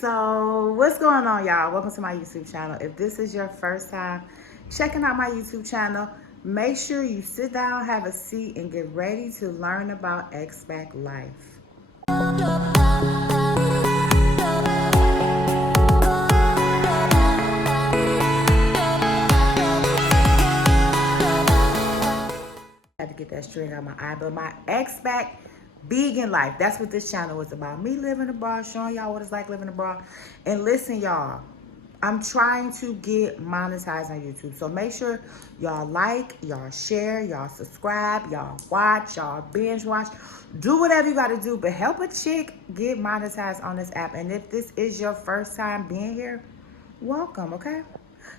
So what's going on, y'all? Welcome to my YouTube channel. If this is your first time checking out my YouTube channel, make sure you sit down, have a seat, and get ready to learn about expat life. I had to get that string out of my eye, but my expat vegan life, that's what this channel is about. Me living abroad, showing y'all what it's like living abroad. And listen, y'all, I'm trying to get monetized on YouTube. So make sure y'all like, y'all share, y'all subscribe, y'all watch, y'all binge watch. Do whatever you got to do, but help a chick get monetized on this app. And if this is your first time being here, welcome, okay?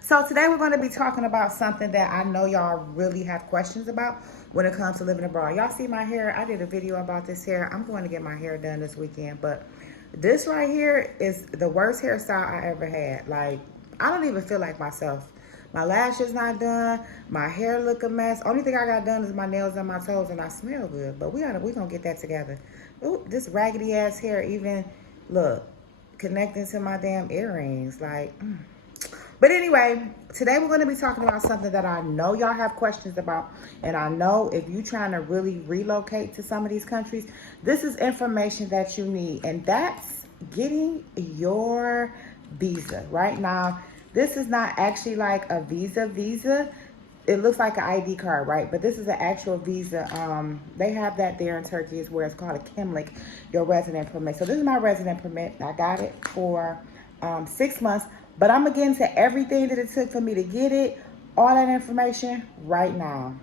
So today we're going to be talking about something that I know y'all really have questions about when it comes to living abroad. Y'all see my hair? I did a video about this hair. I'm going to get my hair done this weekend, but this right here is the worst hairstyle I ever had. Like, I don't even feel like myself. My lashes not done. My hair look a mess. Only thing I got done is my nails and my toes, and I smell good. But we gonna get that together. Ooh, this raggedy ass hair even, look, connecting to my damn earrings. Like, But anyway, today we're going to be talking about something that I know y'all have questions about. And I know if you're trying to really relocate to some of these countries, this is information that you need. And that's getting your visa. Right now, this is not actually like a visa. It looks like an ID card, right? But this is an actual visa. They have that there in Turkey, is where it's called a kimlik, your resident permit. So this is my resident permit. I got it for 6 months. But I'm going to get into everything that it took for me to get it, all that information right now.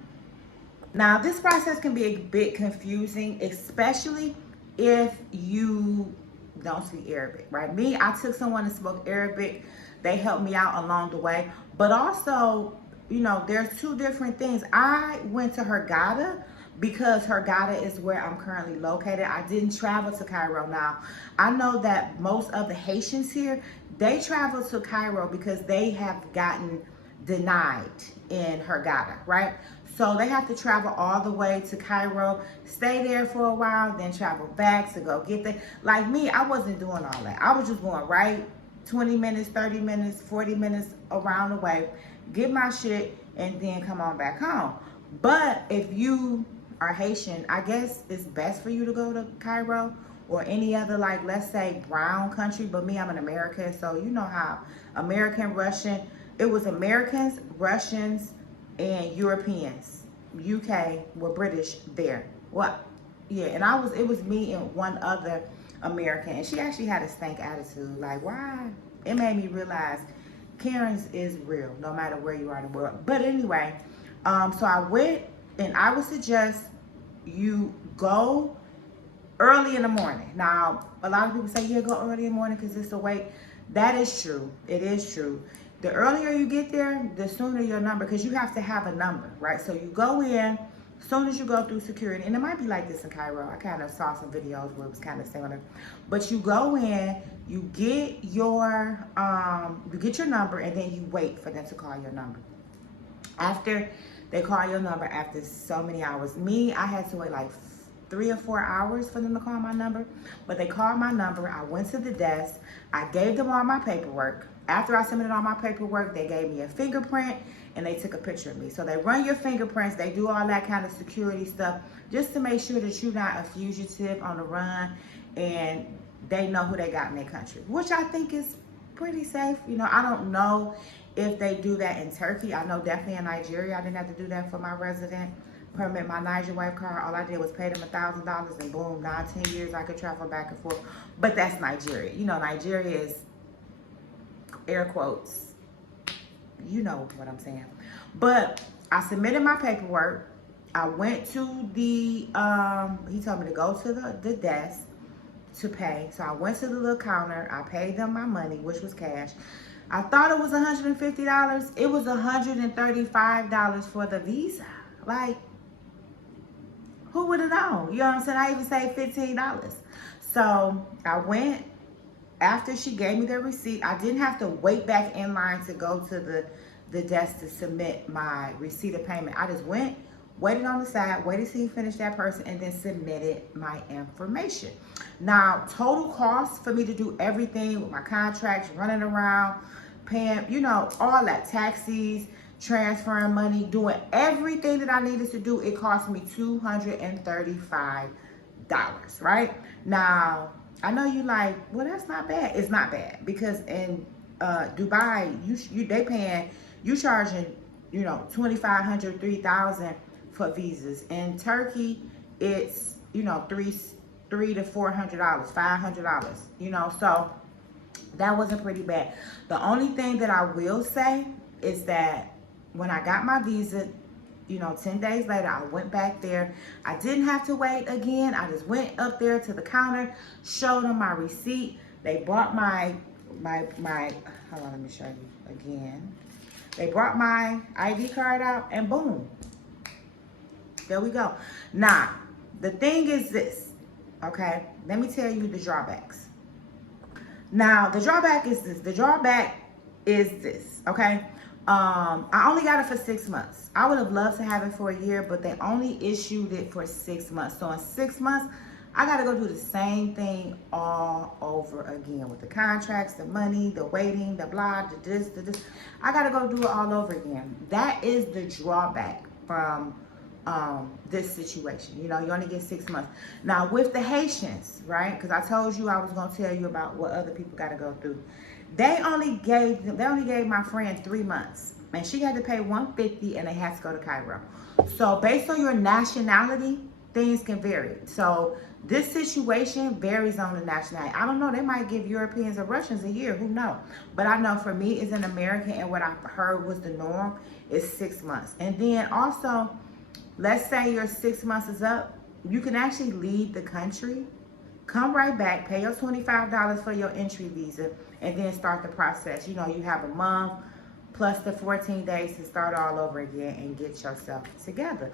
Now, this process can be a bit confusing, especially if you don't speak Arabic, right? Me, I took someone that spoke Arabic. They helped me out along the way. But also, you know, there's two different things. I went to Hurghada because Hurghada is where I'm currently located. I didn't travel to Cairo. Now, I know that most of the Haitians here, they travel to Cairo because they have gotten denied in Hurghada, right? So they have to travel all the way to Cairo, stay there for a while, then travel back to go get there. Like me, I wasn't doing all that. I was just going right 20 minutes, 30 minutes, 40 minutes around the way, get my shit, and then come on back home. But if you are Haitian, I guess it's best for you to go to Cairo or any other, like, let's say brown country. But me, I'm an American, so you know how American, Russian, it was Americans, Russians, and Europeans. UK were British there. What? Yeah, and it was me and one other American, and she actually had a stank attitude. Like, why? It made me realize Karen's is real, no matter where you are in the world. But anyway, so I went, and I would suggest you go early in the morning. Now, a lot of people say, yeah, go early in the morning because it's a wait. That is true. It is true. The earlier you get there, the sooner your number, because you have to have a number, right? So you go in, as soon as you go through security, and it might be like this in Cairo. I kind of saw some videos where it was kind of similar. But you go in, you get your number, and then you wait for them to call your number. After they call your number, after so many hours. Me, I had to wait like 3 or 4 hours for them to call my number. But they called my number. I went to the desk. I gave them all my paperwork. After I submitted all my paperwork, they gave me a fingerprint and they took a picture of me. So they run your fingerprints. They do all that kind of security stuff just to make sure that you're not a fugitive on the run, and they know who they got in their country, which I think is pretty safe. You know, I don't know if they do that in Turkey. I know definitely in Nigeria, I didn't have to do that for my resident permit, my Niger wave card. All I did was pay them $1,000 and boom, 9-10 years I could travel back and forth. But that's Nigeria. You know, Nigeria is air quotes. You know what I'm saying. But I submitted my paperwork. I went to the, he told me to go to the desk to pay. So I went to the little counter. I paid them my money, which was cash. I thought it was $150. It was $135 for the visa. Like, who would have known? You know what I'm saying? I even saved $15. So I went. After she gave me the receipt, I didn't have to wait back in line to go to the desk to submit my receipt of payment. I just went, waited on the side, waited till he finished that person, and then submitted my information. Now, total cost for me to do everything with my contracts, running around, paying, you know, all that, taxis, transferring money, doing everything that I needed to do, it cost me $235, right? Now, I know you like, well, that's not bad. It's not bad because in Dubai, they paying, you charging, you know, 2,500, 3,000 for visas. In Turkey, it's, you know, three to $400, $500, you know, so that wasn't pretty bad. The only thing that I will say is that when I got my visa, you know, 10 days later, I went back there. I didn't have to wait again. I just went up there to the counter, showed them my receipt. They brought my, hold on, let me show you again. They brought my ID card out and boom, there we go. Now, the thing is this, okay? Let me tell you the drawbacks. Now, the drawback is this. The drawback is this, okay? I only got it for 6 months. I would have loved to have it for a year, but they only issued it for 6 months. So in 6 months, I got to go do the same thing all over again with the contracts, the money, the waiting, the blah, the this, the this. I got to go do it all over again. That is the drawback from this situation. You know, you only get 6 months. Now with the Haitians, right? Because I told you I was going to tell you about what other people got to go through. They only gave my friend 3 months, and she had to pay $150, and they had to go to Cairo. So based on your nationality, things can vary. So this situation varies on the nationality. I don't know. They might give Europeans or Russians a year. Who knows? But I know for me, as an American, and what I heard was the norm is 6 months. And then also, let's say your 6 months is up, you can actually leave the country, come right back, pay your $25 for your entry visa, and then start the process. You know, you have a month plus the 14 days to start all over again and get yourself together.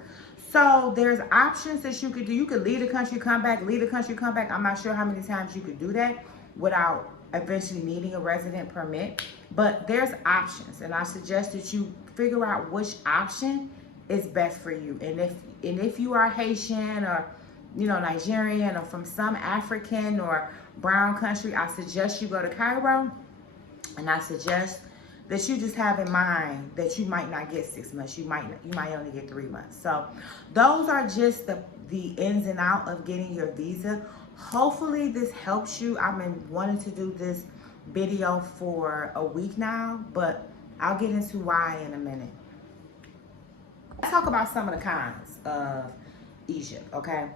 So there's options that you could do. You could leave the country, come back, leave the country, come back. I'm not sure how many times you could do that without eventually needing a resident permit, but there's options, and I suggest that you figure out which option is best for you. And if you are Haitian or, you know, Nigerian or from some African or brown country, I suggest you go to Cairo, and I suggest that you just have in mind that you might not get 6 months. You might only get 3 months. So those are just the ins and out of getting your visa. Hopefully this helps you. I've been wanting to do this video for a week now, but I'll get into why in a minute. Let's talk about some of the cons of Egypt, okay?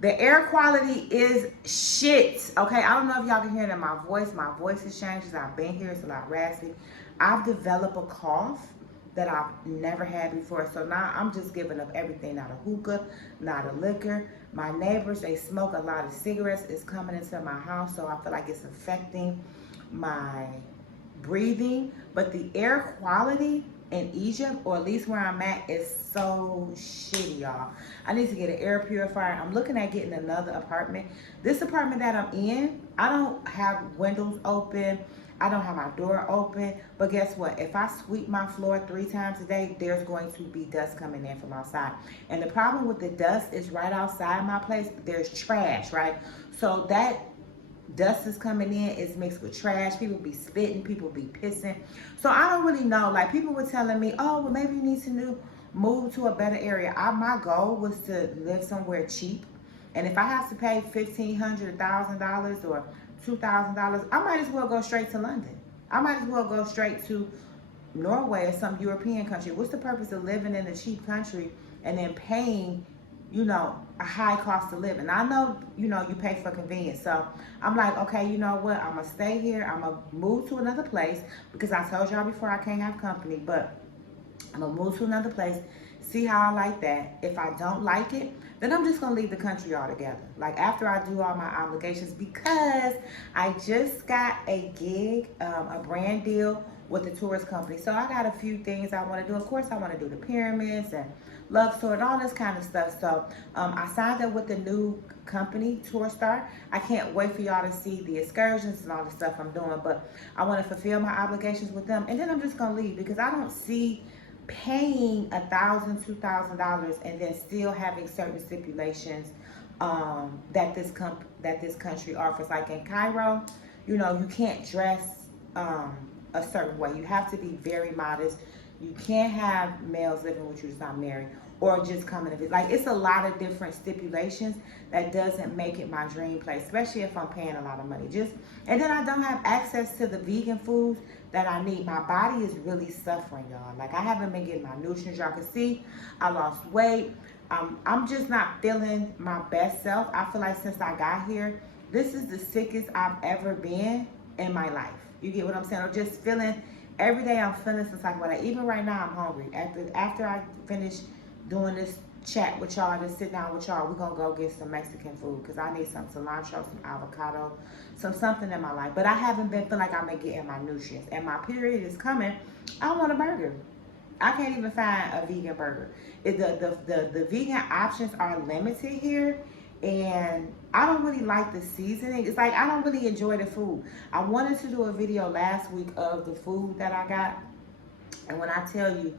The air quality is shit, okay? I don't know if y'all can hear it in my voice. My voice has changed. I've been here. It's a lot raspy. I've developed a cough that I've never had before. So now I'm just giving up everything. Not a hookah, not a liquor. My neighbors, they smoke a lot of cigarettes. It's coming into my house, so I feel like it's affecting my breathing. But the air quality in Egypt, or at least where I'm at, is so shitty, y'all. I need to get an air purifier. I'm looking at getting another apartment. This apartment that I'm in, I don't have windows open. I don't have my door open. But guess what? If I sweep my floor 3 times a day, there's going to be dust coming in from outside. And the problem with the dust is right outside my place, there's trash, right? So that dust is coming in, is mixed with trash. People be spitting, people be pissing. So I don't really know. Like, people were telling me, oh, well, maybe you need to move to a better area. My goal was to live somewhere cheap. And if I have to pay $1,500, $1,000, or $2,000, I might as well go straight to London. I might as well go straight to Norway or some European country. What's the purpose of living in a cheap country and then paying, you know, a high cost of living? I know, you know, you pay for convenience. So I'm like, okay, you know what? I'm going to stay here. I'm going to move to another place, because I told y'all before I can't have company, but I'm going to move to another place, see how I like that. If I don't like it, then I'm just going to leave the country altogether. Like, after I do all my obligations, because I just got a gig, a brand deal with the tourist company. So I got a few things I want to do. Of course, I want to do the pyramids and Luxor and all this kind of stuff. So I signed up with the new company, Tourstar. I can't wait for y'all to see the excursions and all the stuff I'm doing. But I want to fulfill my obligations with them. And then I'm just going to leave, because I don't see paying $1,000, $2,000 and then still having certain stipulations that this country offers. Like in Cairo, you know, you can't dress a certain way. You have to be very modest. You can't have males living with you that's not married, or just coming to visit. Like, it's a lot of different stipulations that doesn't make it my dream place, especially if I'm paying a lot of money. And then I don't have access to the vegan foods that I need. My body is really suffering, y'all. Like, I haven't been getting my nutrients. Y'all can see I lost weight. I'm just not feeling my best self. I feel like since I got here, this is the sickest I've ever been in my life. You get what I'm saying? I'm just feeling, every day I'm feeling some type of way. Like, even right now, I'm hungry. After I finish doing this chat with y'all, just sit down with y'all, we're gonna go get some Mexican food, because I need some cilantro, some avocado, something in my life. But I haven't been feeling like I've been getting my nutrients, and my period is coming. I want a burger. I can't even find a vegan burger. The vegan options are limited here, and I don't really like the seasoning. It's like I don't really enjoy the food. I wanted to do a video last week of the food that I got, and when I tell you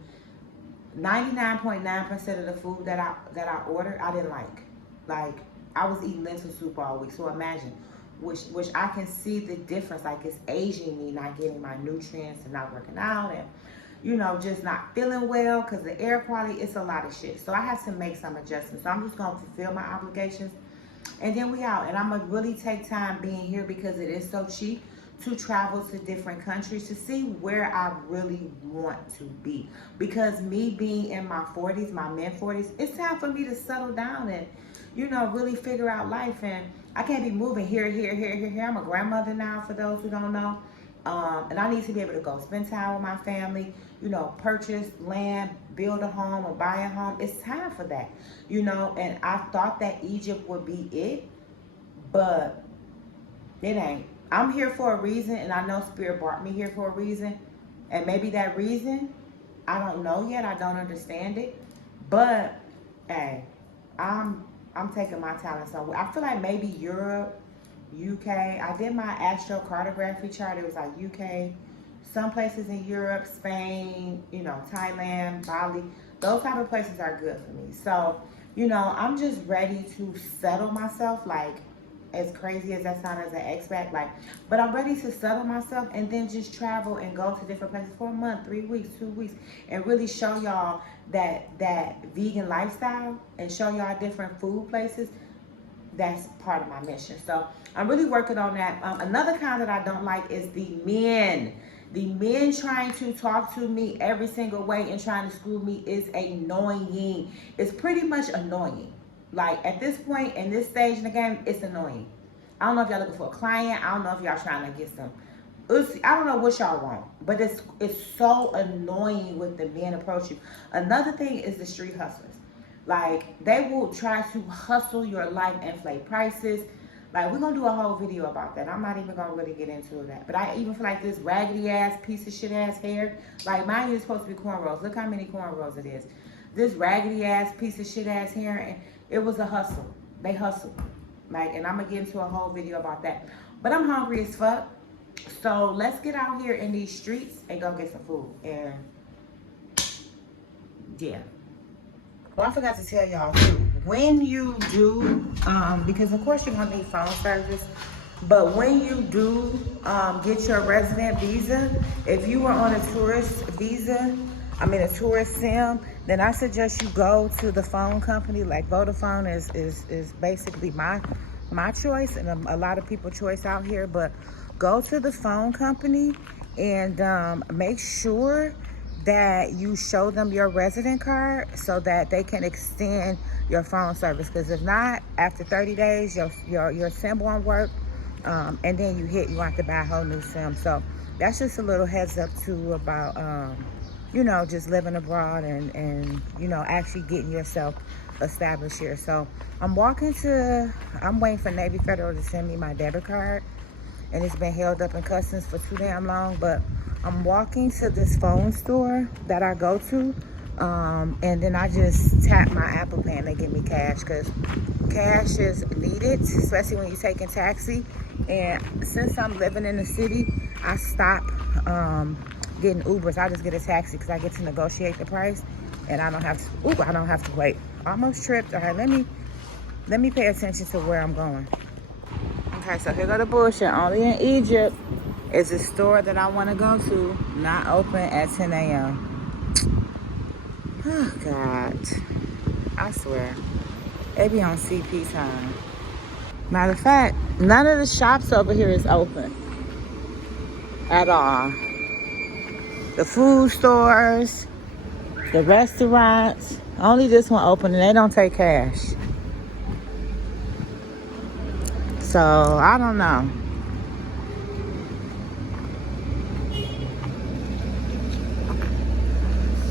99.9% of the food that I ordered, I didn't like. Like, I was eating lentil soup all week. So imagine, which I can see the difference. Like, it's aging me, not getting my nutrients and not working out, and, you know, just not feeling well because the air quality, it's a lot of shit. So I have to make some adjustments. So I'm just going to fulfill my obligations, and then we out. And I'm going to really take time being here because it is so cheap to travel to different countries to see where I really want to be. Because me being in my 40s, my mid-40s, it's time for me to settle down and, you know, really figure out life. And I can't be moving here. I'm a grandmother now, for those who don't know. And I need to be able to go spend time with my family, you know, purchase land, build a home, or buy a home. It's time for that, you know. And I thought that Egypt would be it, but it ain't. I'm here for a reason, and I know Spirit brought me here for a reason. And maybe that reason, I don't know yet. I don't understand it. But, hey, I'm taking my talent somewhere. I feel like maybe Europe, UK. I did my astrocartography chart. It was like UK, some places in Europe, Spain, you know, Thailand, Bali. Those type of places are good for me. So, you know, I'm just ready to settle myself, like, as crazy as that sounds as an expat, like, but I'm ready to settle myself and then just travel and go to different places for a month, 3 weeks, 2 weeks, and really show y'all that vegan lifestyle and show y'all different food places. That's part of my mission. So I'm really working on that. Another kind that I don't like is the men. The men trying to talk to me every single way and trying to school me is annoying. It's pretty much annoying. Like, at this point, in this stage in the game, it's annoying. I don't know if y'all looking for a client. I don't know if y'all trying to get some. I don't know what y'all want. But it's so annoying when the men approach you. Another thing is the street hustlers. Like, they will try to hustle your life, inflate prices. Like, we're going to do a whole video about that. I'm not even going to really get into that. But I even feel like this raggedy ass, piece of shit ass hair. Like, mine is supposed to be cornrows. Look how many cornrows it is. This raggedy ass, piece of shit ass hair. And it was a hustle. They hustled. Like, and I'm going to get into a whole video about that. But I'm hungry as fuck. So let's get out here in these streets and go get some food. And yeah. Well, I forgot to tell y'all too. When you do, because of course you're going to need phone service. But when you do get your resident visa, if you were on a tourist visa, a tourist sim, then I suggest you go to the phone company. Like, Vodafone is basically my choice, and a lot of people's choice out here. But go to the phone company and make sure that you show them your resident card so that they can extend your phone service. Because if not, after 30 days, your sim won't work, and then you have to buy a whole new sim. So that's just a little heads up too about you know, just living abroad and you know, actually getting yourself established here. So I'm waiting for Navy Federal to send me my debit card, and it's been held up in customs for too damn long. But I'm walking to this phone store that I go to, and then I just tap my Apple Pay and they give me cash, because cash is needed, especially when you're taking taxi. And since I'm living in the city, I stop getting Ubers. I just get a taxi because I get to negotiate the price, and I don't have to. Ooh, I don't have to wait. Almost tripped. All right, let me pay attention to where I'm going. Okay, so here go the bullshit. Only in Egypt is a store that I want to go to not open at 10 a.m. Oh God, I swear, they be on CP time. Matter of fact, none of the shops over here is open at all. The food stores, the restaurants, only this one open, and they don't take cash. So I don't know.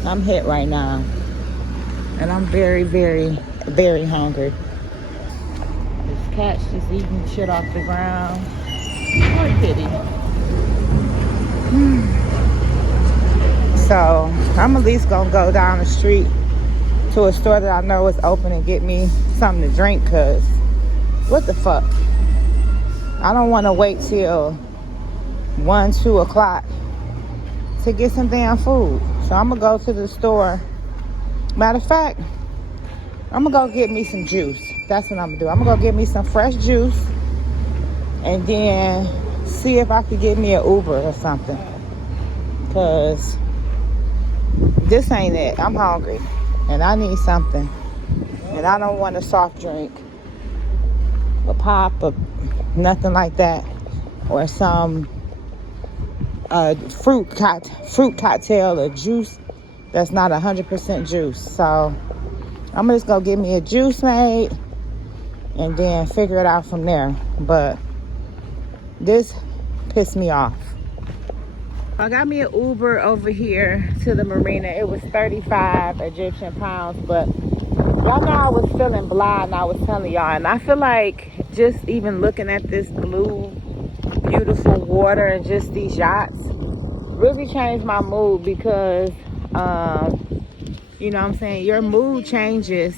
I'm hit right now, and I'm very, very, very hungry. This cat's just eating shit off the ground. Poor kitty. So I'm at least gonna go down the street to a store that I know is open and get me something to drink, cause what the fuck? I don't want to wait till 1, 2 o'clock to get some damn food. So I'm gonna go to the store. Matter of fact, I'm gonna go get me some juice. That's what I'm gonna do. I'm gonna go get me some fresh juice and then see if I could get me an Uber or something. Cause this ain't it. I'm hungry and I need something. And I don't want a soft drink, a pop, or nothing like that. Or some fruit cocktail or juice that's not 100% juice. So I'm just gonna get me a juice made and then figure it out from there. But this pissed me off. I got me an Uber over here to the marina. It was 35 Egyptian pounds, but y'all know I was feeling blah, and I was telling y'all, and I feel like just even looking at this blue, beautiful water and just these yachts really changed my mood, because you know what I'm saying, your mood changes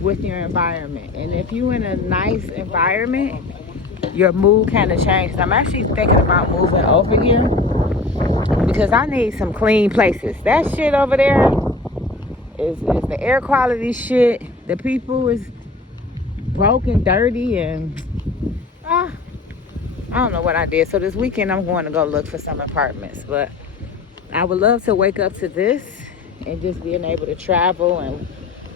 with your environment. And if you're in a nice environment, your mood kind of changes. I'm actually thinking about moving over here because I need some clean places. That shit over there is the air quality shit. The people is broken, dirty, and I don't know what I did. So this weekend I'm going to go look for some apartments. But I would love to wake up to this and just being able to travel, and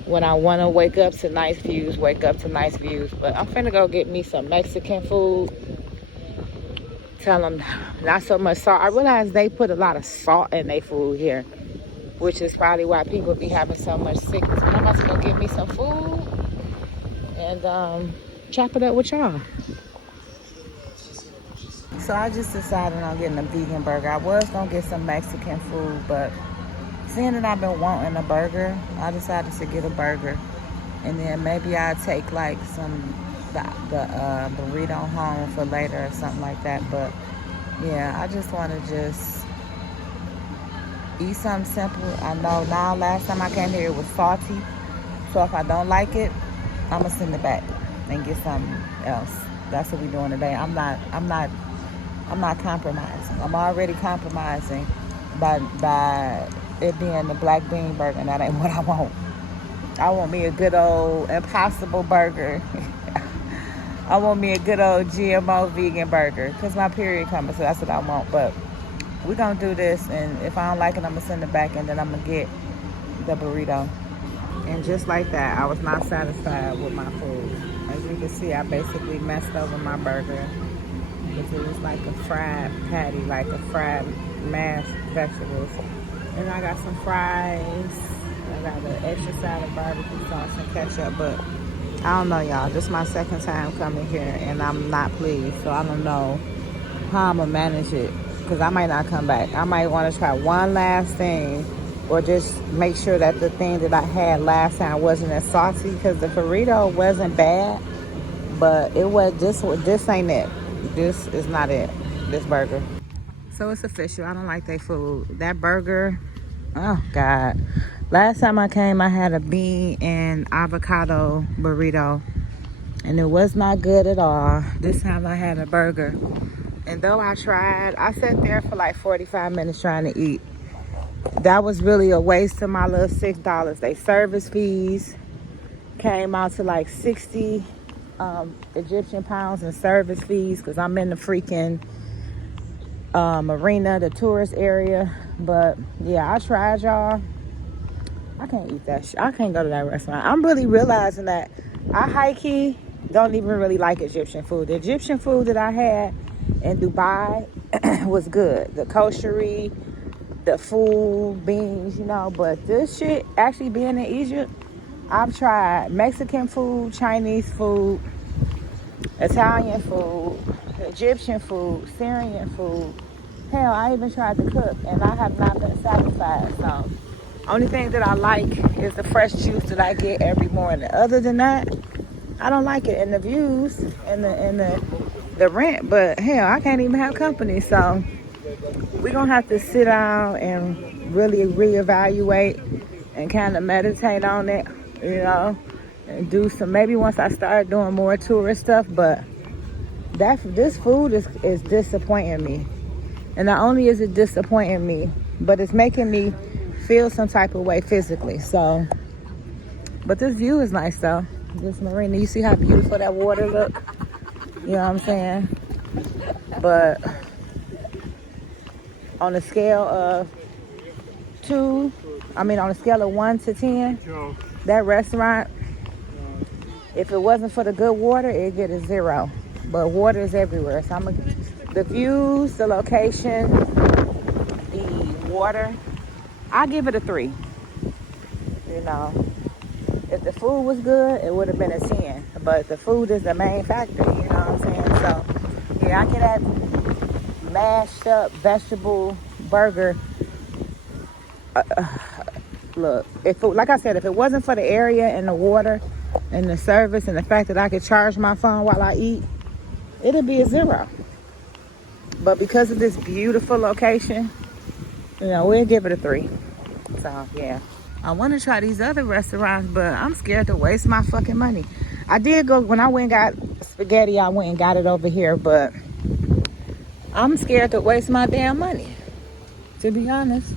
when I want to wake up to nice views, wake up to nice views. But I'm finna go get me some Mexican food. Tell them not so much salt. I realize they put a lot of salt in their food here, which is probably why people be having so much sickness. But I'm about to go get me some food and chop it up with y'all. So I just decided on getting a vegan burger. I was gonna get some Mexican food, but seeing that I've been wanting a burger, I decided to get a burger. And then maybe I'll take like the burrito home for later or something like that. But yeah, I just want to just eat something simple. I know now, last time I came here it was salty, so if I don't like it, I'm gonna send it back and get something else. That's what we're doing today. I'm not compromising. I'm already compromising by it being the black bean burger, and that ain't what I want. I want me a good old Impossible burger. I want me a good old GMO vegan burger, because my period coming, so that's what I want. But we're going to do this, and if I don't like it, I'm going to send it back, and then I'm going to get the burrito. And just like that, I was not satisfied with my food. As you can see, I basically messed over my burger, because it was like a fried patty, like a fried mashed vegetables. And I got some fries. I got an extra side of barbecue sauce and ketchup, but I don't know, y'all. This is my second time coming here, and I'm not pleased. So I don't know how I'm gonna manage it, because I might not come back. I might want to try one last thing, or just make sure that the thing that I had last time wasn't as salty, because the burrito wasn't bad, but it was this ain't it. This is not it. This burger. So it's official. I don't like their food. That burger, oh God. Last time I came, I had a bean and avocado burrito, and it was not good at all. This time I had a burger, And though I tried, I sat there for like 45 minutes trying to eat. That was really a waste of my little $6. They service fees came out to like 60 Egyptian pounds in service fees because I'm in the freaking marina, the tourist area. But yeah, I tried, y'all. I can't eat that shit. I can't go to that restaurant. I'm really realizing that I high-key don't even really like Egyptian food. The Egyptian food that I had in Dubai was good. The koshery, the food, beans, you know. But this shit, actually being in Egypt, I've tried Mexican food, Chinese food, Italian food, Egyptian food, Syrian food. Hell, I even tried to cook, and I have not been satisfied. So, only thing that I like is the fresh juice that I get every morning. Other than that, I don't like it. And the views and the rent, but hell, I can't even have company. So, we're gonna have to sit down and really reevaluate and kind of meditate on it, you know, and do some. Maybe once I start doing more tourist stuff, but this food is disappointing me. And not only is it disappointing me, but it's making me feel some type of way physically. So, but this view is nice though. This marina, you see how beautiful that water look? You know what I'm saying? But on a scale of 1 to 10, that restaurant, if it wasn't for the good water, it'd get a 0. But water is everywhere. So the views, the location, the water, I give it a 3. You know, if the food was good, it would have been a 10. But the food is the main factor, you know what I'm saying? So, yeah, I get that mashed up vegetable burger. Look, like I said, if it wasn't for the area and the water and the service and the fact that I could charge my phone while I eat, it'd be a 0. But because of this beautiful location, you know, we'll give it a 3. So, yeah. I want to try these other restaurants, but I'm scared to waste my fucking money. I did go, when I went and got spaghetti, I went and got it over here, but I'm scared to waste my damn money, to be honest.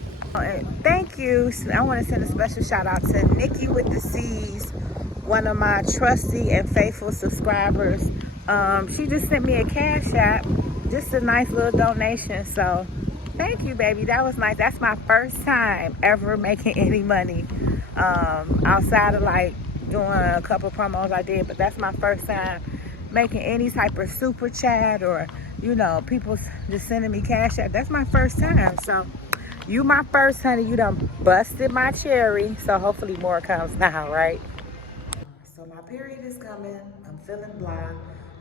Thank you. I want to send a special shout out to Nikki with the C's, one of my trusty and faithful subscribers. She just sent me a cash app, just a nice little donation. So thank you, baby. That was nice. That's my first time ever making any money outside of like doing a couple promos I did, but that's my first time making any type of super chat or, you know, people just sending me cash app. That's my first time. So you my first, honey. You done busted my cherry. So hopefully more comes now, right? So my period is coming. I'm feeling blah.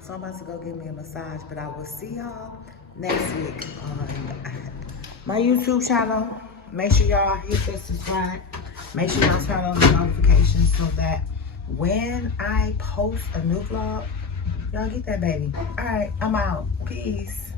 So I'm about to go get me a massage. But I will see y'all next week on my YouTube channel. Make sure y'all hit the subscribe. Make sure y'all turn on the notifications so that when I post a new vlog, y'all get that, baby. All right, I'm out. Peace.